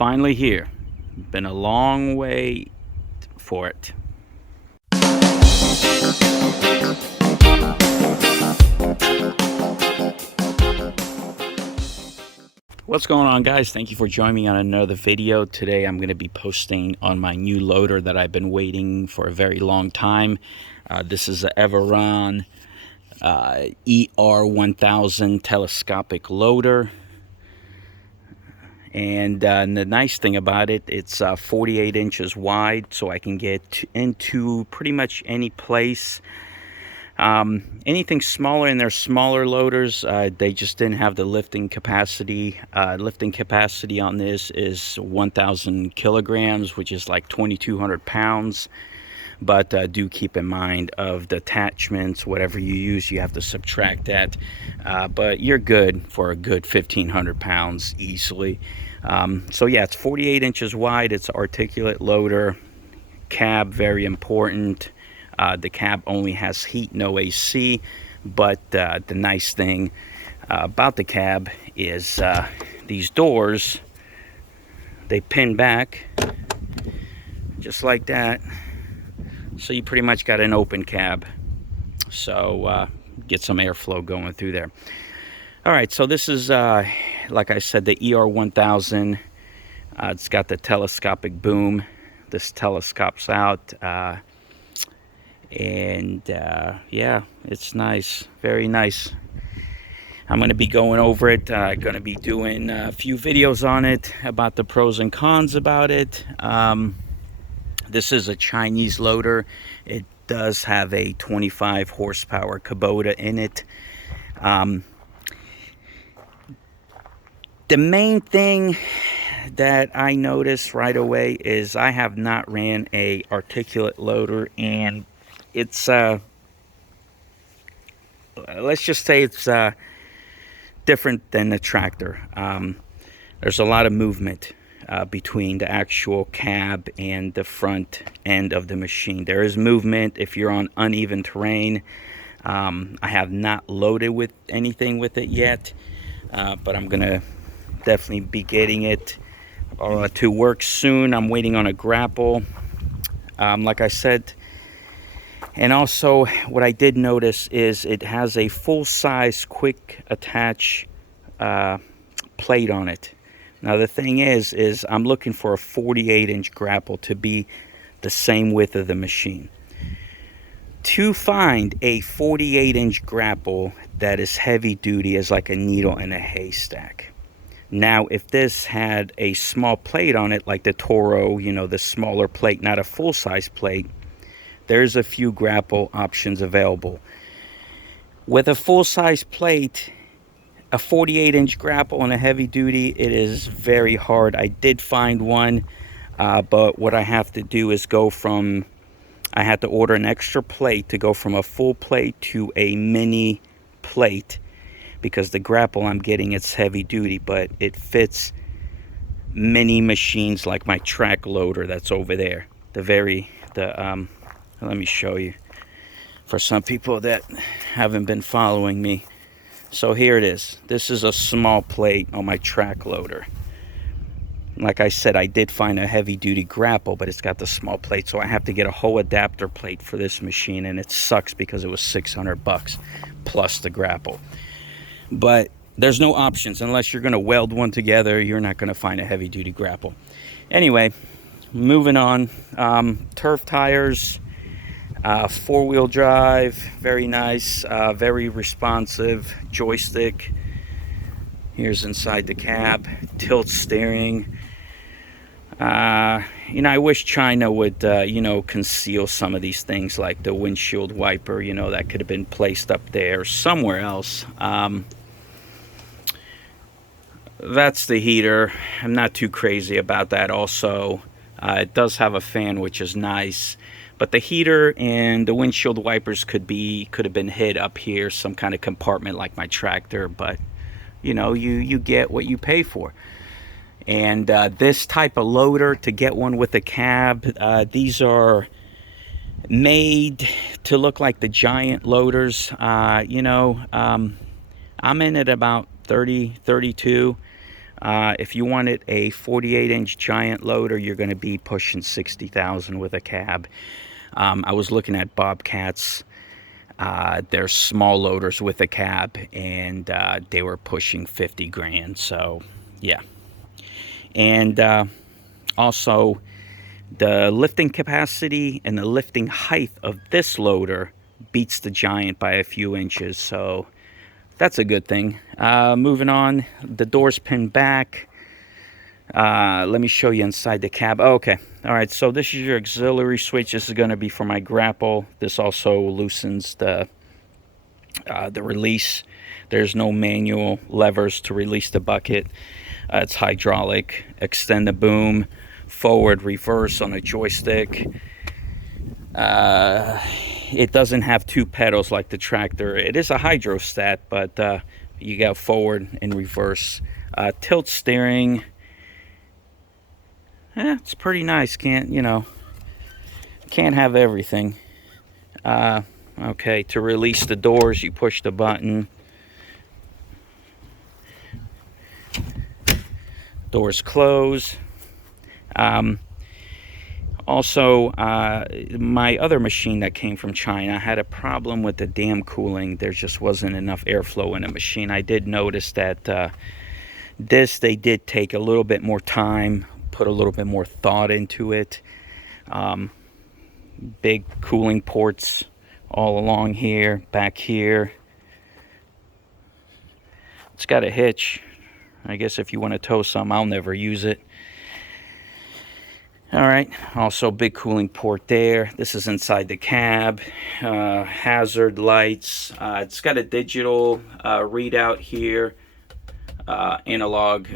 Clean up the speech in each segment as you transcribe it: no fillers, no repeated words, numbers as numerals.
finally here. Been a long way for it. What's going on, guys? Thank you for joining me on another video. Today I'm going to be posting on my new loader that I've been waiting for a very long time. This is the Everun er1000 telescopic loader. And the nice thing about it, it's 48 inches wide, so I can get into pretty much any place. Anything smaller in their smaller loaders, they just didn't have the lifting capacity. Lifting capacity on this is 1,000 kilograms, which is like 2,200 pounds. But do keep in mind of the attachments, whatever you use, you have to subtract that. But you're good for a good 1,500 pounds easily. So yeah, it's 48 inches wide. It's an articulate loader. Cab, very important. The cab only has heat, no AC. But the nice thing about the cab is these doors, they pin back just like that. So you pretty much got an open cab. So get some airflow going through there. All right, so this is, like I said, the er1000. It's got the telescopic boom. This telescopes out. Yeah, it's nice, very nice. I'm going to be going over it. Going to be doing a few videos on it about the pros and cons about it. This is a Chinese loader. It does have a 25 horsepower Kubota in it. The main thing that I noticed right away is I have not ran a articulate loader, and it's let's just say it's different than the tractor. There's a lot of movement between the actual cab and the front end of the machine. There is movement if you're on uneven terrain. I have not loaded with anything with it yet, but I'm gonna definitely be getting it to work soon. I'm waiting on a grapple, like I said. And also, what I did notice is it has a full-size quick attach plate on it. Now the thing is I'm looking for a 48-inch grapple to be the same width of the machine. To find a 48-inch grapple that is heavy duty is like a needle in a haystack. Now, if this had a small plate on it, like the Toro, you know, the smaller plate, not a full-size plate, there's a few grapple options available. With a full-size plate, a 48-inch grapple on a heavy duty, it is very hard. I did find one, but what I have to do is I had to order an extra plate to go from a full plate to a mini plate, because the grapple I'm getting, it's heavy duty, but it fits many machines like my track loader that's over there. Let me show you for some people that haven't been following me. So here it is. This is a small plate on my track loader. Like I said, I did find a heavy duty grapple, but it's got the small plate, so I have to get a whole adapter plate for this machine, and it sucks because it was $600 plus the grapple. But there's no options. Unless you're going to weld one together, you're not going to find a heavy duty grapple. Anyway, moving on. Turf tires, 4-wheel drive, very nice, very responsive joystick. Here's inside the cab, tilt steering. You know, I wish China would, you know, conceal some of these things, like the windshield wiper, you know, that could have been placed up there somewhere else. That's the heater. I'm not too crazy about that. Also, it does have a fan, which is nice, but the heater and the windshield wipers could have been hid up here, some kind of compartment like my tractor. But you know, you get what you pay for. And this type of loader, to get one with a cab, these are made to look like the giant loaders. You know, I'm in at about 30, 32. If you wanted a 48-inch giant loader, you're going to be pushing 60,000 with a cab. I was looking at Bobcats. They're small loaders with a cab, and they were pushing 50 grand. So, yeah. And also, the lifting capacity and the lifting height of this loader beats the Giant by a few inches. So, that's a good thing. Moving on, the doors pin back. Let me show you inside the cab. Oh, okay. All right. So this is your auxiliary switch. This is going to be for my grapple. This also loosens the release. There's no manual levers to release the bucket. It's hydraulic. Extend the boom, forward, reverse on a joystick. It doesn't have two pedals like the tractor. It is a hydrostat, but you got forward and reverse. Tilt steering. It's pretty nice. Can't have everything. Okay, to release the doors, you push the button. Doors close. Also, my other machine that came from China had a problem with the damn cooling. There just wasn't enough airflow in the machine. I did notice that they did take a little bit more time, put a little bit more thought into it. Big cooling ports all along here, back here. It's got a hitch. I guess if you want to tow some, I'll never use it. All right, also big cooling port there. This is inside the cab. Hazard lights. It's got a digital readout here. Analog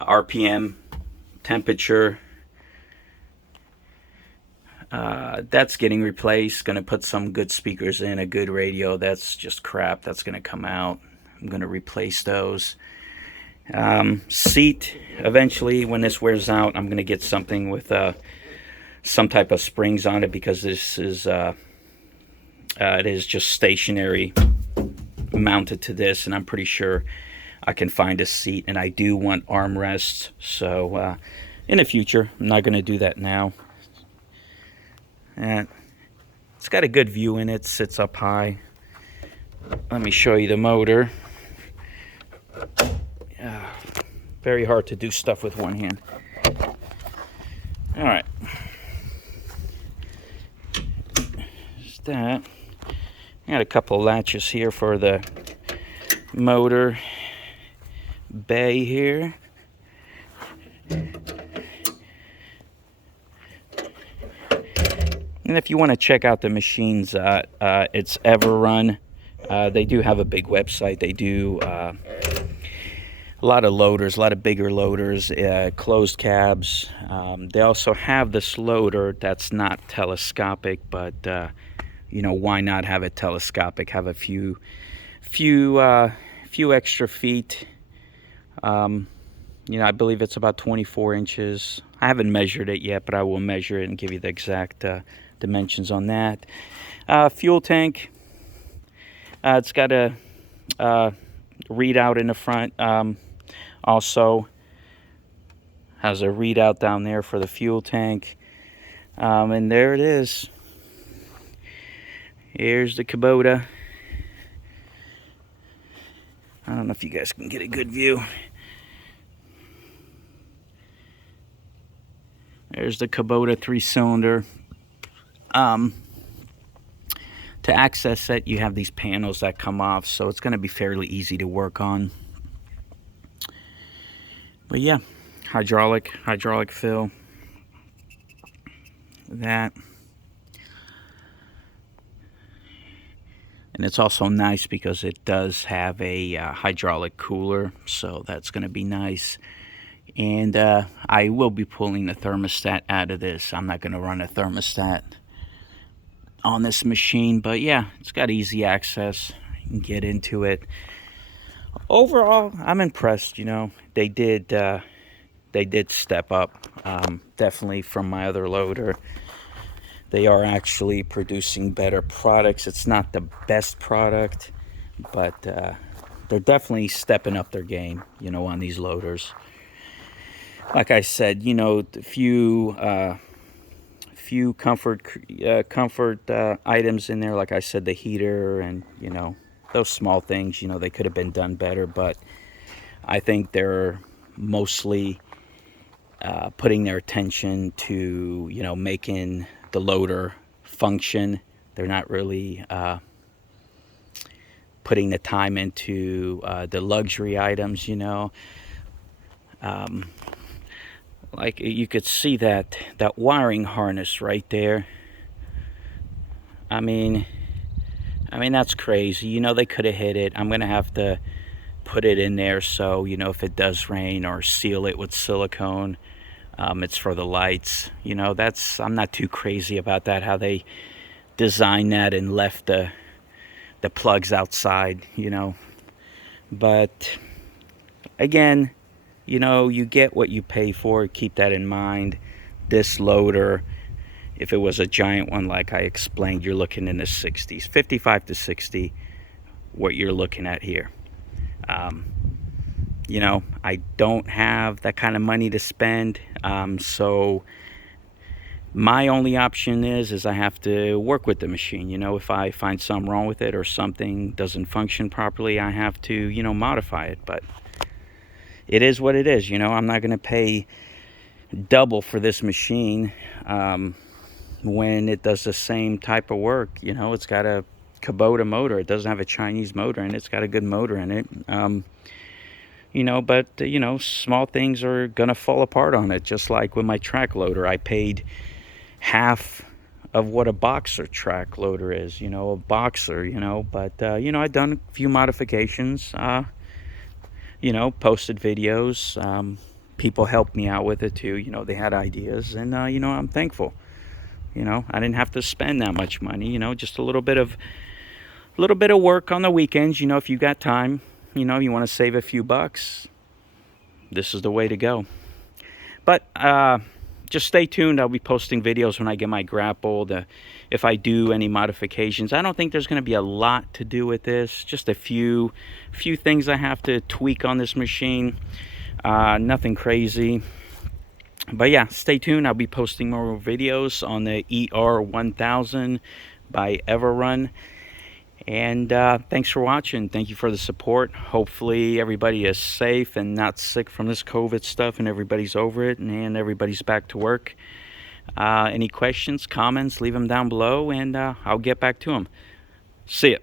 RPM, temperature. That's getting replaced. Gonna put some good speakers in, a good radio. That's just crap. That's gonna come out. I'm gonna replace those. Seat, eventually when this wears out, I'm gonna get something with some type of springs on it, because this is it is just stationary mounted to this, and I'm pretty sure I can find a seat, and I do want armrests. So in the future, I'm not gonna do that now. And it's got a good view in it, sits up high. Let me show you the motor. Very hard to do stuff with one hand. All right. There's that. I got a couple of latches here for the motor bay here. And if you want to check out the machines, it's Everun. They do have a big website. They do a lot of loaders, a lot of bigger loaders, closed cabs. They also have this loader that's not telescopic, but why not have it telescopic? Have a few extra feet. I believe it's about 24 inches. I haven't measured it yet, but I will measure it and give you the exact dimensions on that. Fuel tank. It's got a readout in the front. Also has a readout down there for the fuel tank. And there it is. Here's the Kubota. I don't know if you guys can get a good view. There's the Kubota 3-cylinder. To access it, you have these panels that come off, so it's going to be fairly easy to work on. But yeah, hydraulic fill. That. And it's also nice because it does have a hydraulic cooler, so that's going to be nice. And I will be pulling the thermostat out of this. I'm not going to run a thermostat on this machine, but yeah, it's got easy access. You can get into it. Overall, I'm impressed. They did step up, definitely from my other loader. They are actually producing better products. It's not the best product, but they're definitely stepping up their game, you know, on these loaders. Like I said, you know, the few comfort items in there. Like I said, the heater and, you know, those small things, you know, they could have been done better, but I think they're mostly putting their attention to, you know, making the loader function. They're not really putting the time into the luxury items, you know. Like you could see that wiring harness right there. I mean that's crazy. You know, they could have hit it. I'm gonna have to put it in there so, you know, if it does rain, or seal it with silicone. It's for the lights. You know, I'm not too crazy about that, how they designed that and left the plugs outside, you know. But again, you know, you get what you pay for. Keep that in mind. This loader, if it was a giant one like I explained, you're looking in the 60s, 55 to 60, what you're looking at here. You know, I don't have that kind of money to spend, so my only option is I have to work with the machine. You know, if I find something wrong with it or something doesn't function properly, I have to, you know, modify it. But it is what it is. You know, I'm not going to pay double for this machine when it does the same type of work. You know, it's got a Kubota motor. It doesn't have a Chinese motor in it. It's got a good motor in it. You know, but, you know, small things are going to fall apart on it. Just like with my track loader, I paid half of what a boxer track loader is, you know, a boxer, you know. But, you know, I've done a few modifications, you know, posted videos. People helped me out with it too. You know, they had ideas, and, you know, I'm thankful. You know, I didn't have to spend that much money, you know, just a little bit of work on the weekends. You know, if you got time, you know, you want to save a few bucks, this is the way to go. But just stay tuned. I'll be posting videos when I get my grapple, if I do any modifications. I don't think there's going to be a lot to do with this, just a few things I have to tweak on this machine. Nothing crazy. But yeah, stay tuned. I'll be posting more videos on the er1000 by Everun. And thanks for watching. Thank you for the support. Hopefully everybody is safe and not sick from this COVID stuff, and everybody's over it, and everybody's back to work. Any questions, comments, leave them down below, and I'll get back to them. See ya.